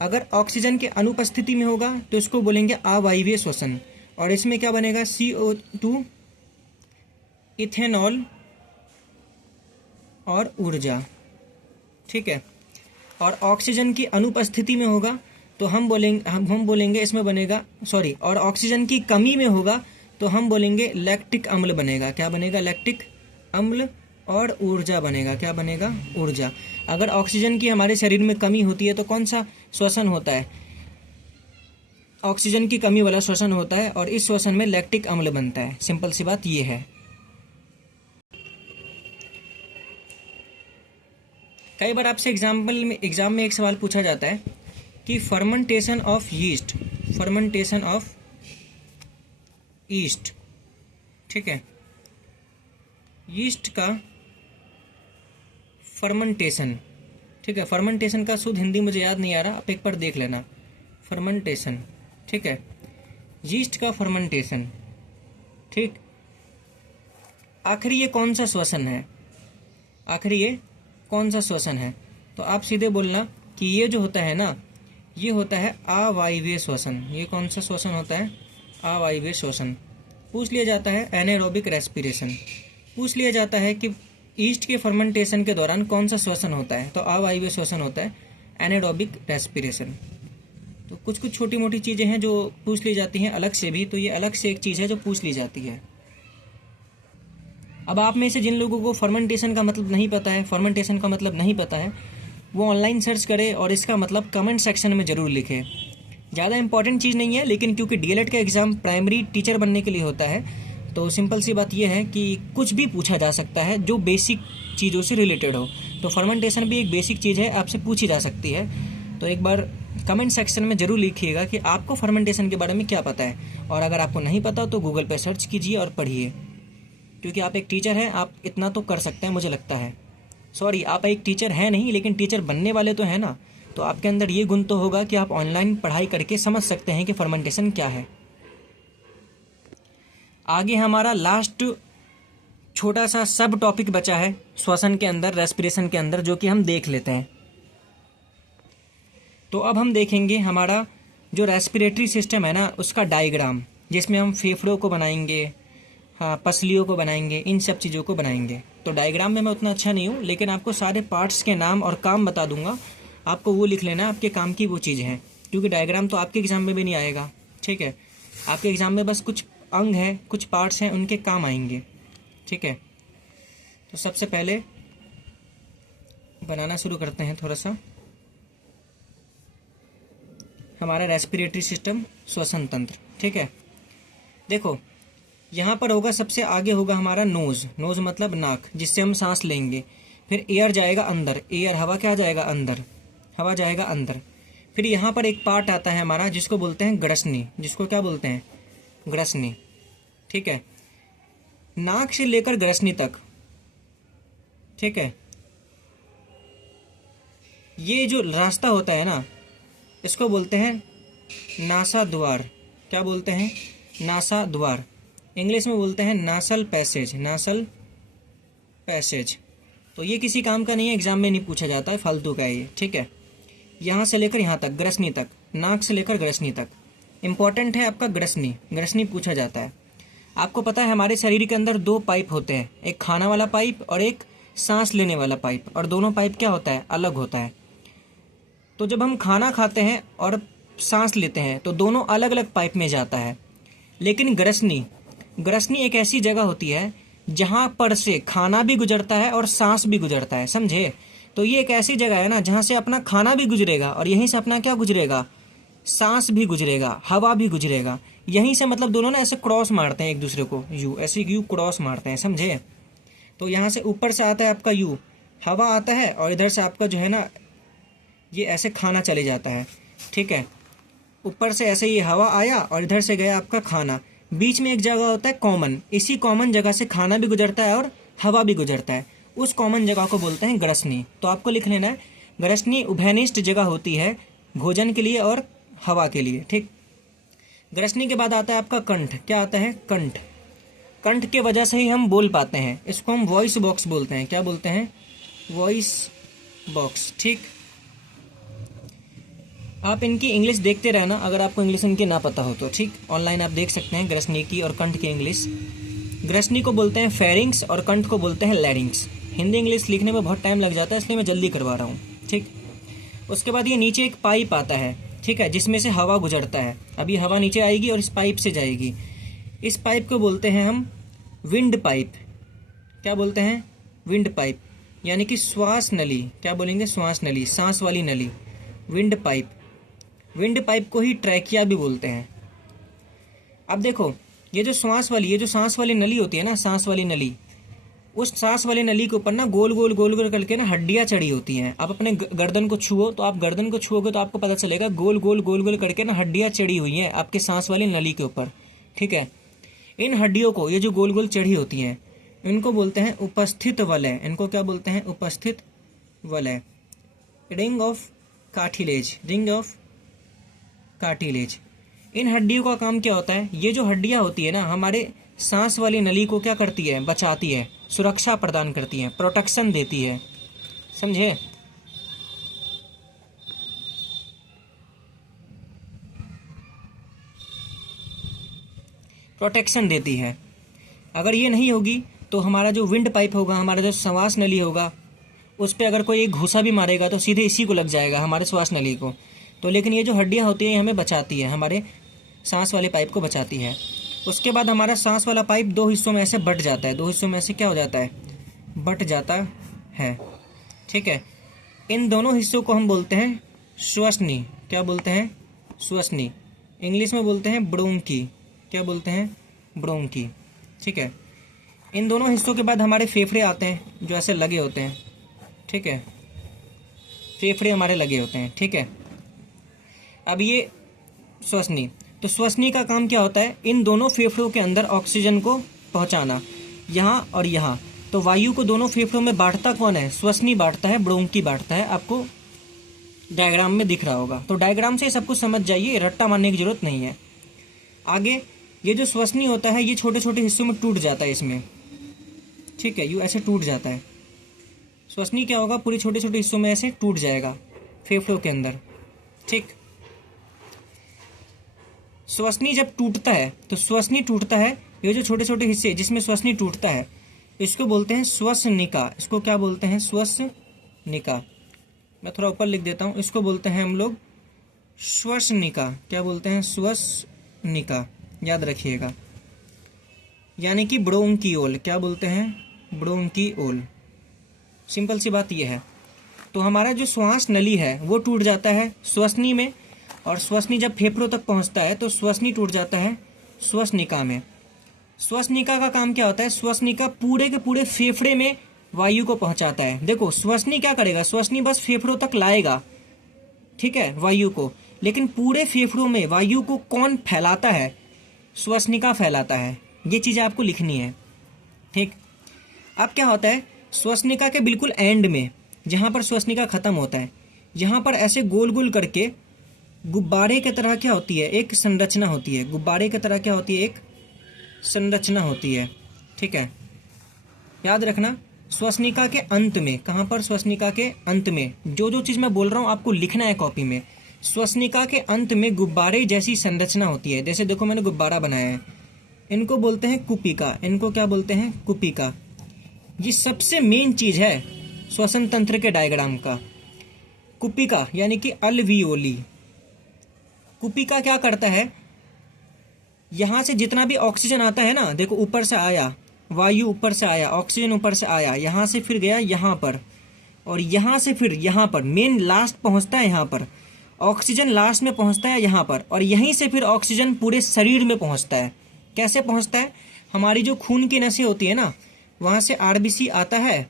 अगर ऑक्सीजन की अनुपस्थिति में होगा तो इसको बोलेंगे अवायवीय श्वसन, और इसमें क्या बनेगा? CO2, इथेनॉल और ऊर्जा, ठीक है। और ऑक्सीजन की अनुपस्थिति में होगा तो हम बोलेंगे इसमें बनेगा, सॉरी, और ऑक्सीजन की कमी में होगा तो हम बोलेंगे लैक्टिक अम्ल बनेगा। क्या बनेगा? लैक्टिक अम्ल। और ऊर्जा बनेगा। क्या बनेगा? ऊर्जा। अगर ऑक्सीजन की हमारे शरीर में कमी होती है तो कौन सा श्वसन होता है? ऑक्सीजन की कमी वाला श्वसन होता है, और इस श्वसन में लैक्टिक अम्ल बनता है। सिंपल सी बात ये है। कई बार आपसे एग्जाम में एक सवाल पूछा जाता है कि फर्मेंटेशन ऑफ यीस्ट, ठीक है, यीस्ट का फर्मेंटेशन, ठीक है। फर्मेंटेशन का शुद्ध हिंदी मुझे याद नहीं आ रहा, आप एक बार देख लेना, फर्मेंटेशन, ठीक है, यीस्ट का फर्मेंटेशन, ठीक। आखिर ये कौन सा श्वसन है? तो आप सीधे बोलना कि ये जो होता है ना, ये होता है अवायवीय श्वसन। ये कौन सा श्वसन होता है? अवायवीय श्वसन। पूछ लिया जाता है एनारोबिक रेस्पिरेशन। पूछ लिया जाता है कि ईस्ट के फर्मेंटेशन के दौरान कौन सा श्वसन होता है, तो अवायवीय श्वसन होता है, एनारोबिक रेस्पिरेशन। तो कुछ छोटी मोटी चीज़ें हैं जो पूछ ली जाती हैं अलग से भी, तो ये अलग से एक चीज़ है जो पूछ ली जाती है। अब आप में से जिन लोगों को फर्मेंटेशन का मतलब नहीं पता है, वो ऑनलाइन सर्च करे और इसका मतलब कमेंट सेक्शन में ज़रूर लिखे। ज़्यादा इंपॉर्टेंट चीज़ नहीं है, लेकिन क्योंकि डीएलएड का एग्ज़ाम प्राइमरी टीचर बनने के लिए होता है, तो सिंपल सी बात यह है कि कुछ भी पूछा जा सकता है जो बेसिक चीज़ों से रिलेटेड हो। तो फर्मेंटेशन भी एक बेसिक चीज़ है, आपसे पूछी जा सकती है। तो एक बार कमेंट सेक्शन में ज़रूर लिखिएगा कि आपको फर्मेंटेशन के बारे में क्या पता है, और अगर आपको नहीं पता तो गूगल पर सर्च कीजिए और पढ़िए, क्योंकि आप एक टीचर हैं, आप इतना तो कर सकते हैं मुझे लगता है। सॉरी, आप एक टीचर हैं नहीं, लेकिन टीचर बनने वाले तो हैं ना, तो आपके अंदर ये गुण तो होगा कि आप ऑनलाइन पढ़ाई करके समझ सकते हैं कि फर्मेंटेशन क्या है। आगे हमारा लास्ट छोटा सा सब टॉपिक बचा है श्वसन के अंदर, रेस्पिरेशन के अंदर, जो कि हम देख लेते हैं। तो अब हम देखेंगे हमारा जो रेस्पिरेटरी सिस्टम है ना, उसका डायग्राम, जिसमें हम फेफड़ों को बनाएंगे, हाँ पसलियों को बनाएंगे, इन सब चीज़ों को बनाएंगे। तो डायग्राम में मैं उतना अच्छा नहीं हूँ, लेकिन आपको सारे पार्ट्स के नाम और काम बता दूंगा, आपको वो लिख लेना, आपके काम की वो चीज़ है, क्योंकि डायग्राम तो आपके एग्ज़ाम में भी नहीं आएगा, ठीक है। आपके एग्ज़ाम में बस कुछ अंग हैं, कुछ पार्ट्स हैं, उनके काम आएंगे, ठीक है। तो सबसे पहले बनाना शुरू करते हैं थोड़ा सा हमारा रेस्पिरेटरी सिस्टम, श्वसन तंत्र, ठीक है। देखो यहाँ पर होगा, सबसे आगे होगा हमारा नोज़, नोज़ मतलब नाक, जिससे हम सांस लेंगे। फिर एयर जाएगा अंदर, एयर हवा क्या जाएगा अंदर, हवा जाएगा अंदर। फिर यहाँ पर एक पार्ट आता है हमारा जिसको बोलते हैं ग्रसनी, जिसको क्या बोलते हैं, ग्रसनी, ठीक है। नाक से लेकर ग्रसनी तक, ठीक है, ये जो रास्ता होता है ना, इसको बोलते हैं नासा द्वार। क्या बोलते हैं, नासा द्वार। इंग्लिश में बोलते हैं नासल पैसेज, नासल पैसेज। तो ये किसी काम का नहीं है, एग्जाम में नहीं पूछा जाता है, फालतू का है ये, ठीक है। यहाँ से लेकर यहाँ तक, ग्रसनी तक, नाक से लेकर ग्रसनी तक इम्पॉर्टेंट है आपका ग्रसनी, ग्रसनी पूछा जाता है। आपको पता है हमारे शरीर के अंदर दो पाइप होते हैं, एक खाना वाला पाइप और एक सांस लेने वाला पाइप, और दोनों पाइप क्या होता है, अलग होता है। तो जब हम खाना खाते हैं और सांस लेते हैं तो दोनों अलग अलग पाइप में जाता है। लेकिन ग्रसनी, ग्रसनी एक ऐसी जगह होती है जहाँ पर से खाना भी गुजरता है और सांस भी गुजरता है, समझे। तो ये एक ऐसी जगह है ना जहाँ से अपना खाना भी गुजरेगा और यहीं से अपना क्या गुजरेगा, सांस भी गुजरेगा, हवा भी गुजरेगा। यहीं से मतलब दोनों ना ऐसे क्रॉस मारते हैं एक दूसरे को, यू ऐसे यू क्रॉस मारते हैं, समझे। तो यहाँ से ऊपर से आता है आपका यू, हवा आता है, और इधर से आपका जो है ना ये ऐसे खाना चले जाता है, ठीक है। ऊपर से ऐसे ये हवा आया और इधर से गया आपका खाना। बीच में एक जगह होता है कॉमन, इसी कॉमन जगह से खाना भी गुजरता है और हवा भी गुजरता है, उस कॉमन जगह को बोलते हैं ग्रसनी। तो आपको लिख लेना है, ग्रसनी उभयनिष्ठ जगह होती है भोजन के लिए और हवा के लिए, ठीक। ग्रसनी के बाद आता है आपका कंठ। क्या आता है, कंठ। कंठ के वजह से ही हम बोल पाते हैं, इसको हम वॉइस बॉक्स बोलते हैं। क्या बोलते हैं, वॉइस बॉक्स, ठीक। आप इनकी इंग्लिश देखते रहना, अगर आपको इंग्लिश इनकी ना पता हो तो, ठीक। ऑनलाइन आप देख सकते हैं ग्रसनी की और कंठ की इंग्लिश। ग्रसनी को बोलते हैं फेरिंग्स और कंठ को बोलते हैं लैरिंग्स। हिंदी इंग्लिश लिखने में बहुत टाइम लग जाता है, इसलिए मैं जल्दी करवा रहा हूँ, ठीक। उसके बाद ये नीचे एक पाइप आता है, ठीक है, जिसमें से हवा गुजरता है। अभी हवा नीचे आएगी और इस पाइप से जाएगी। इस पाइप को बोलते हैं हम विंड पाइप। क्या बोलते हैं, विंड पाइप, यानी कि श्वास नली। क्या बोलेंगे, श्वास नली, सांस वाली नली, विंड पाइप। विंड पाइप को ही ट्रैकिया भी बोलते हैं। अब देखो ये जो सांस वाली नली होती है ना, सांस वाली नली, उस सांस वाली नली के ऊपर ना गोल गोल गोल गोल करके ना हड्डियाँ चढ़ी होती हैं। आप अपने गर्दन को छुओ, तो आप गर्दन को छुओगे तो आपको पता चलेगा गोल गोल गोल गोल करके ना हड्डियाँ चढ़ी हुई हैं आपके सांस वाली नली के ऊपर, ठीक है। इन हड्डियों को, ये जो गोल गोल चढ़ी होती हैं, इनको बोलते हैं उपस्थित वलय। इनको क्या बोलते हैं, उपस्थित वलय, ring of cartilage, ring of cartilage. इन हड्डियों का काम क्या होता है, ये जो हड्डियां होती है ना हमारे सांस वाली नली को क्या करती है, बचाती है, सुरक्षा प्रदान करती है, प्रोटेक्शन देती है, समझे। प्रोटेक्शन देती है। अगर ये नहीं होगी तो हमारा जो विंड पाइप होगा, हमारा जो श्वास नली होगा, उस पर अगर कोई एक घूसा भी मारेगा तो सीधे इसी को लग जाएगा, हमारे श्वास नली को। तो लेकिन ये जो हड्डियाँ होती हैं ये हमें बचाती है, हमारे सांस वाले पाइप को बचाती है। उसके बाद हमारा सांस वाला पाइप दो हिस्सों में ऐसे बट जाता है, दो हिस्सों में ऐसे क्या हो जाता है, बट जाता है, ठीक है। इन दोनों हिस्सों को हम बोलते हैं श्वसनी। क्या बोलते हैं, श्वसनी। इंग्लिश में बोलते हैं ब्रोंकी। क्या बोलते हैं, ब्रोंकी, ठीक है। इन दोनों हिस्सों के बाद हमारे फेफड़े आते हैं जो ऐसे लगे होते हैं, ठीक है, फेफड़े हमारे लगे होते हैं, ठीक है। अब ये श्वसनी, तो श्वसनी का काम क्या होता है, इन दोनों फेफड़ों के अंदर ऑक्सीजन को पहुंचाना, यहाँ और यहाँ। तो वायु को दोनों फेफड़ों में बांटता कौन है, श्वसनी बांटता है, ब्रोंकी बांटता है। आपको डायग्राम में दिख रहा होगा, तो डायग्राम से सब कुछ समझ जाइए, रट्टा मारने की जरूरत नहीं है। आगे ये जो श्वसनी होता है ये छोटे छोटे हिस्सों में टूट जाता है, इसमें ठीक है, यूँ ऐसे टूट जाता है। श्वसनी क्या होगा, पूरे छोटे छोटे हिस्सों में ऐसे टूट जाएगा फेफड़ों के अंदर। ठीक, श्वसनी जब टूटता है तो श्वसनी टूटता है, ये जो छोटे छोटे हिस्से जिसमें श्वसनी टूटता है इसको बोलते हैं श्वसनिका। इसको क्या बोलते हैं, श्वसनिका। मैं थोड़ा ऊपर लिख देता हूँ, इसको बोलते हैं हम लोग श्वसनिका। क्या बोलते हैं, श्वसनिका, याद रखिएगा। यानी कि ब्रोंकियोल, क्या बोलते हैं, ब्रोंकियोल। सिंपल सी बात यह है। तो हमारा जो श्वास नली है वो टूट जाता है श्वसनी में, और श्वसनी जब फेफड़ों तक पहुंचता है तो श्वसनी टूट जाता है श्वसनिका में। श्वसनिका का काम क्या होता है, श्वसनिका पूरे के पूरे फेफड़े में वायु को पहुंचाता है। देखो श्वसनी क्या करेगा, श्वसनी बस फेफड़ों तक लाएगा, ठीक है, वायु को, लेकिन पूरे फेफड़ों में वायु को कौन फैलाता है, श्वसनिका फैलाता है। ये चीज़ें आपको लिखनी है। ठीक, अब क्या होता है, श्वसनिका के बिल्कुल एंड में जहाँ पर श्वसनिका खत्म होता है, यहाँ पर ऐसे गोल गोल करके गुब्बारे की तरह क्या होती है, एक संरचना होती है। गुब्बारे की तरह क्या होती है, एक संरचना होती है। ठीक है, याद रखना, श्वसनिका के अंत में, कहाँ पर, श्वसनिका के अंत में, जो जो चीज़ मैं बोल रहा हूँ आपको लिखना है कॉपी में। श्वसनिका के अंत में गुब्बारे जैसी संरचना होती है। जैसे देखो मैंने गुब्बारा बनाया है, इनको बोलते हैं कुपिका। इनको क्या बोलते हैं, कुपिका। ये सबसे मेन चीज़ है श्वसन तंत्र के डायग्राम का। कुपिका यानी कि अल्वियोली। कुपिका क्या करता है, यहाँ से जितना भी ऑक्सीजन आता है ना, देखो ऊपर से आया, वायु ऊपर से आया, ऑक्सीजन ऊपर से आया, यहाँ से फिर गया यहाँ पर, और यहाँ से फिर यहाँ पर, मेन लास्ट पहुँचता है यहाँ पर। ऑक्सीजन लास्ट में पहुँचता है यहाँ पर, और यहीं से फिर ऑक्सीजन पूरे शरीर में पहुँचता है। कैसे पहुँचता है, हमारी जो खून की नसें होती है ना, वहाँ से आरबीसी आता है,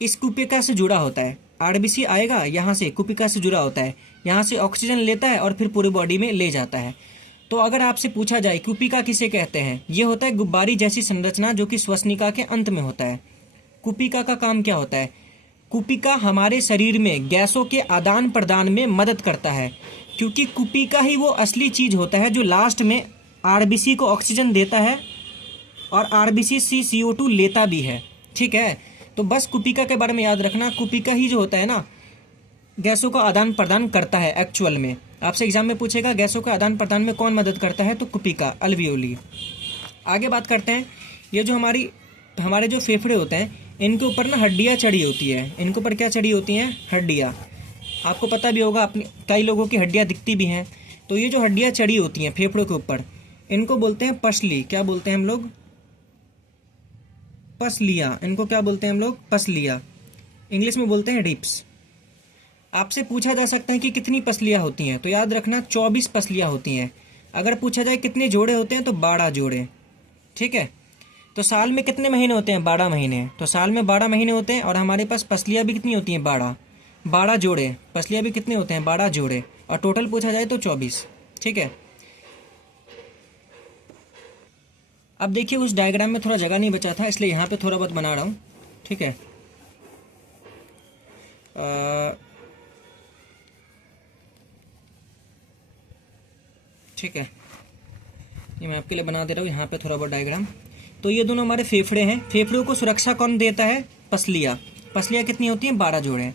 इस कुपिका से जुड़ा होता है। आरबीसी आएगा यहाँ से, कुपिका से जुड़ा होता है, यहाँ से ऑक्सीजन लेता है और फिर पूरी बॉडी में ले जाता है। तो अगर आपसे पूछा जाए कुपिका किसे कहते हैं, ये होता है गुब्बारी जैसी संरचना जो कि श्वसनिका के अंत में होता है। कुपिका का काम क्या होता है, कुपिका हमारे शरीर में गैसों के आदान प्रदान में मदद करता है, क्योंकि कुपिका ही वो असली चीज़ होता है जो लास्ट में आरबीसी को ऑक्सीजन देता है और आरबीसी से CO2 लेता भी है। ठीक है, तो बस कुपिका के बारे में याद रखना, कुपिका ही जो होता है ना, गैसों का आदान प्रदान करता है। एक्चुअल में आपसे एग्जाम में पूछेगा गैसों का आदान प्रदान में कौन मदद करता है, तो कुपिका, अल्वियोली। आगे बात करते हैं, ये जो हमारे जो फेफड़े होते हैं, इनके ऊपर ना हड्डियाँ चढ़ी होती है। इनके ऊपर क्या चढ़ी होती हैं, हड्डियाँ। आपको पता भी होगा, अपने कई लोगों की हड्डियाँ दिखती भी हैं। तो ये जो हड्डियाँ चढ़ी होती हैं फेफड़ों के ऊपर, इनको बोलते हैं पसली। क्या बोलते हैं हम लोग, पसलियाँ। इनको क्या बोलते हैं हम लोग, पसलियाँ। इंग्लिश में बोलते हैं रिब्स। आपसे पूछा जा सकता है कि कितनी पसलियाँ होती हैं, तो याद रखना 24 पसलियाँ होती हैं। अगर पूछा जाए कितने जोड़े होते हैं, तो 12 जोड़े। ठीक है, तो साल में कितने महीने होते हैं, 12 महीने। तो साल में 12 महीने होते हैं, और हमारे पास पसलियाँ भी कितनी होती हैं, 12 जोड़े। पसलियाँ भी कितने होते हैं, 12 जोड़े, और टोटल पूछा जाए तो 24। ठीक है, अब देखिए उस डायग्राम में थोड़ा जगह नहीं बचा था, इसलिए यहाँ पे थोड़ा बहुत बना रहा हूँ। ठीक है, ठीक है, ये मैं आपके लिए बना दे रहा हूँ यहाँ पे थोड़ा बहुत डायग्राम। तो ये दोनों हमारे फेफड़े हैं। फेफड़ों को सुरक्षा कौन देता है, पसलियाँ। पसलियाँ कितनी होती हैं, 12 जोड़े।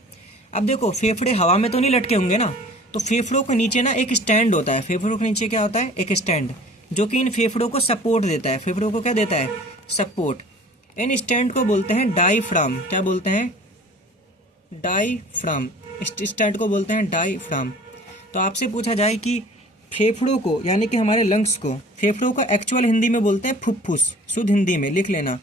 अब देखो फेफड़े हवा में तो नहीं लटके होंगे ना, तो फेफड़ों के नीचे ना एक स्टैंड होता है। फेफड़ों के नीचे क्या होता है, एक स्टैंड, जो कि इन फेफड़ों को सपोर्ट देता है। फेफड़ों को क्या देता है, सपोर्ट। इन स्टैंड को बोलते हैं डायफ्राम। क्या बोलते हैं, डायफ्राम। इस स्टैंड को बोलते हैं डायफ्राम। तो आपसे पूछा जाए कि फेफड़ों को, यानी कि हमारे लंग्स को, फेफड़ों को एक्चुअल हिंदी में बोलते हैं फुफ्फुस। शुद्ध हिंदी में लिख लेना,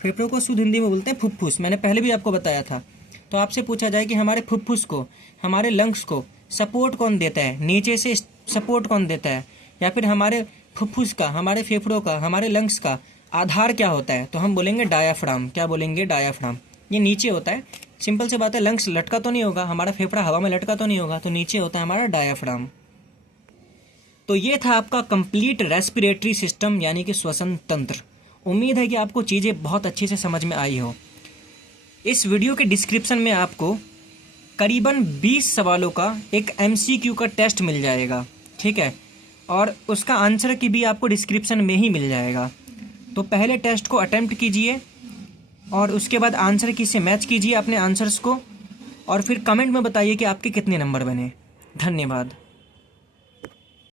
फेफड़ों को शुद्ध हिंदी में बोलते हैं फुफ्फुस। मैंने पहले भी आपको बताया था। तो आपसे पूछा जाए कि हमारे फुफ्फुस को, हमारे लंग्स को सपोर्ट कौन देता है, नीचे से सपोर्ट कौन देता है, या फिर हमारे फुफ्फुस का, हमारे फेफड़ों का, हमारे लंग्स का आधार क्या होता है, तो हम बोलेंगे डायाफ्राम। क्या बोलेंगे, डायाफ्राम। ये नीचे होता है। सिंपल सी बात है, लंग्स लटका तो नहीं होगा, हमारा फेफड़ा हवा में लटका तो नहीं होगा, तो नीचे होता है हमारा डायाफ्राम। तो ये था आपका कंप्लीट रेस्पिरेटरी सिस्टम, यानी कि श्वसन तंत्र। उम्मीद है कि आपको चीज़ें बहुत अच्छे से समझ में आई हो। इस वीडियो के डिस्क्रिप्शन में आपको करीबन 20 सवालों का एक MCQ का टेस्ट मिल जाएगा। ठीक है, और उसका आंसर की भी आपको डिस्क्रिप्शन में ही मिल जाएगा। तो पहले टेस्ट को अटेम्प्ट कीजिए, और उसके बाद आंसर की से मैच कीजिए अपने आंसर्स को, और फिर कमेंट में बताइए कि आपके कितने नंबर बने। धन्यवाद।